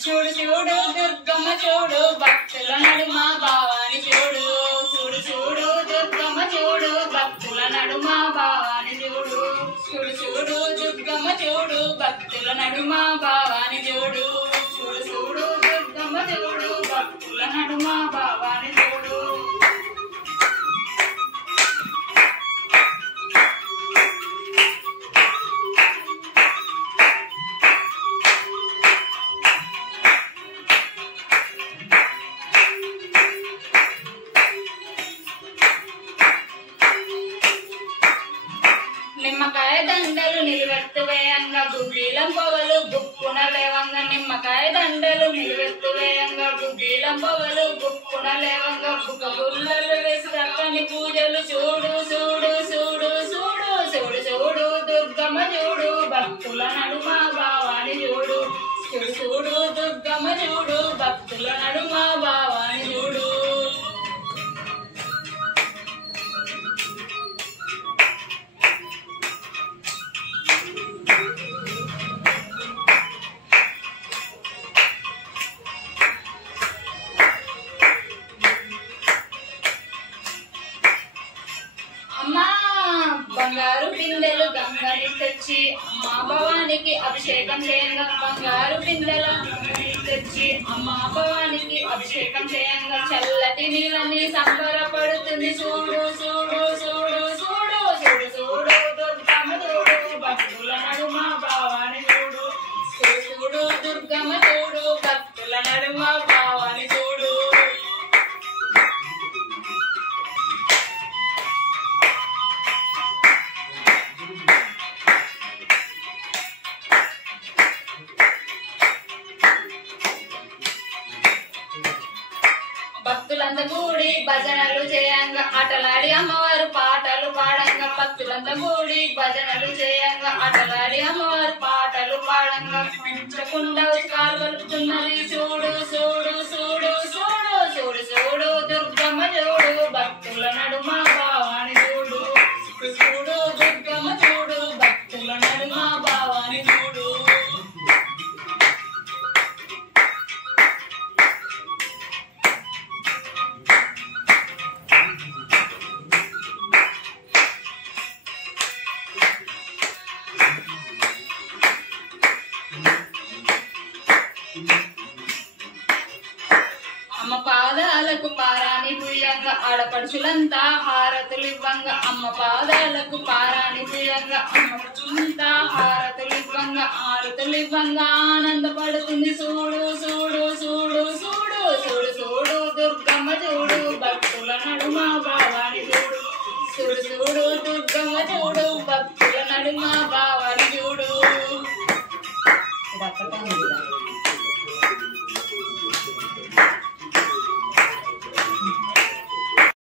చూడు చూడు దుర్గమ్మ చూడు భక్తుల నడుమ భావాని చూడు చూడు చూడు దుర్గమ్మ చూడు భక్తుల నడుమ భావాని చూడు చూడు చూడు దుర్గమ్మ చూడు భక్తుల నడుమ భావాని చూడు చూడు చూడు దుర్గమ్మ చూడు భక్తుల నడుమ భావాని చూడు నిమ్మకాయ దండలు నిలువెత్తు వేయంగా గుగ్గిలం పొగలు గుప్పున లేవంగా నిమ్మకాయ దండలు నిలువెత్తు వేయంగా గుగ్గిలం పొగలు గుప్పున లేవంగా బుక్క గుల్లలు వేసి చక్కని పూజలు చూడు చూడు చూడు చూడు చూడు చూడు దుర్గమ్మ చూడు భక్తుల నడుమ భావాని చూడు చూడు చూడు దుర్గమ్మ చూడు భక్తుల నడుమ భావాని చూడు బంగారు బిందెలు గంగని తెచ్చి అమ్మా భవానికి అభిషేకం చేయంగా బంగారు బిందెలు తెచ్చి అమ్మా భవానికి అభిషేకం చేయంగా చల్లటి నీళ్ళని సంబరపడుతుంది చూడు చూడు చూడు చూడు చూడు చూడు దుర్గమ్మ చూడు భక్తుల నడుమ భావాని చూడు చూడు చూడు దుర్గమ్మ చూడు భక్తుల నడుమ భావాని చూడు భక్తులంతా కూడి భజనలు చేయంగా ఆటలాడి అమ్మవారు పాటలు పాడంగా భక్తులంతా కూడి భజనలు చేయంగా ఆటలాడి అమ్మవారు పాటలు పాడంగా పంచకుండా కాలు కలుపుతున్నది చూడు చూడు చూడు చూడు చూడు చూడు దుర్గమ్మ చూడు భక్తుల నడుమ భావాని చూడు చూడు దుర్గమ్మ చూడు భక్తుల నడుమ భావాని చూడు అమ్మ పాదాలకు పారాని పుయ్యంగా ఆడపడుచులంతా హారతులు ఇవ్వంగా అమ్మ పాదాలకు పారాని పుయ్యంగా అమ్మపడుచులంతా హారతులు ఇవ్వంగా ఆరతులు ఇవ్వంగా ఆనందపడుతుంది చూడు చూడు చూడు చూడు చూడు చూడు దుర్గమ్మ చూడు భక్తుల నడుమ భావాని చూడు చూడు చూడు దుర్గమ్మ చూడు భక్తుల నడుమ భావాని చూడు.